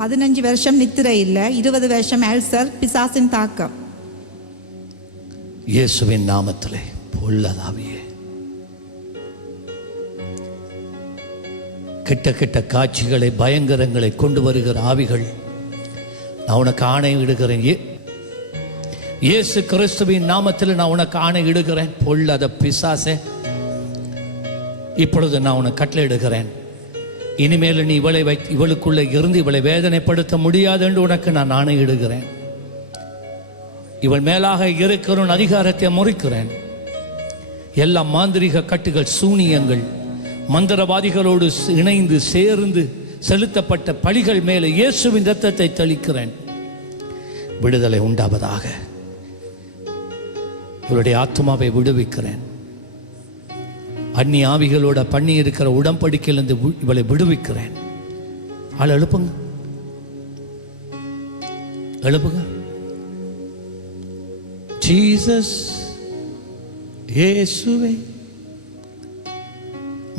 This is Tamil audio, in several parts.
பதினஞ்சு வருஷம் நித்திரை இல்லை இருபது வருஷம் அல்சர் பிசாசின் தாக்கம். இயேசுவின் நாமத்திலே பொல்லதாவியே. கிட்ட கிட்ட காட்சிகளை பயங்கரங்களை கொண்டு வருகிற ஆவிகள் நான் உனக்கு ஆணை இடுகிறேன். இயேசு கிறிஸ்துவின் நாமத்தில் நான் உனக்கு ஆணை இடுகிறேன். பொல்லாத பிசாசே இப்பொழுது நான் உனக்கு கட்டளை இடுகிறேன். இனிமேல் நீ இவளை வை இவளுக்குள்ளே இருந்து இவளை வேதனைப்படுத்த முடியாது என்று உனக்கு நான் ஆணையிடுகிறேன். இவள் மேலாக இருக்கிற அதிகாரத்தை முறிக்கிறேன். எல்லா மாந்திரிக கட்டுகள் சூனியங்கள் மந்திரவாதிகளோடு இணைந்து சேர்ந்து செலுத்தப்பட்ட பழிகள் மேலே இயேசுவின் ரத்தத்தை தெளிக்கிறேன். விடுதலை உண்டாவதாக. இவளுடைய ஆத்மாவை விடுவிக்கிறேன். அந்நிய ஆவிகளோட பண்ணி இருக்கிற உடன்படிக்கையிலிருந்து வி- இவளை விடுவிக்கிறேன். ஆள் எழுப்புங்க. எழுப்புங்க. ஜீசஸ் இயேசுவே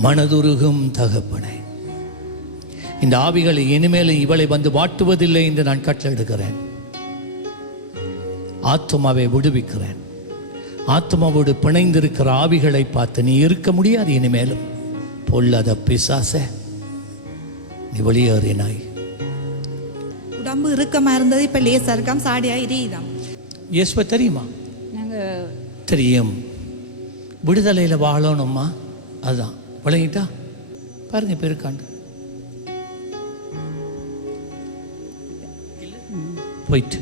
மனதுருகும் தகப்பனை. இந்த ஆவிகளை இனிமேல் இவளை வந்து வாட்டுவதில்லை என்று நான் கட்டளையிடுகிறேன். ஆத்மாவை விடுவிக்கிறேன். ஆத்மாவோடு பிணைந்திருக்கிற ஆவிகளை பார்த்து நீ இருக்க முடியாது இனிமேலும். பொல்லாத பிசாச நீ வெளியேறினாய். உடம்பு இறுக்கமா இருந்தது இப்ப லேசா இருக்காம் சாடியா எரியுதாம். இயேசுவை தெரியுமா? தெரியும். விடுதலையில் வாழணும்மா. அதுதான். விளங்கிட்டா? பாருங்க இப்போ இருக்காண்டு. போயிட்டு.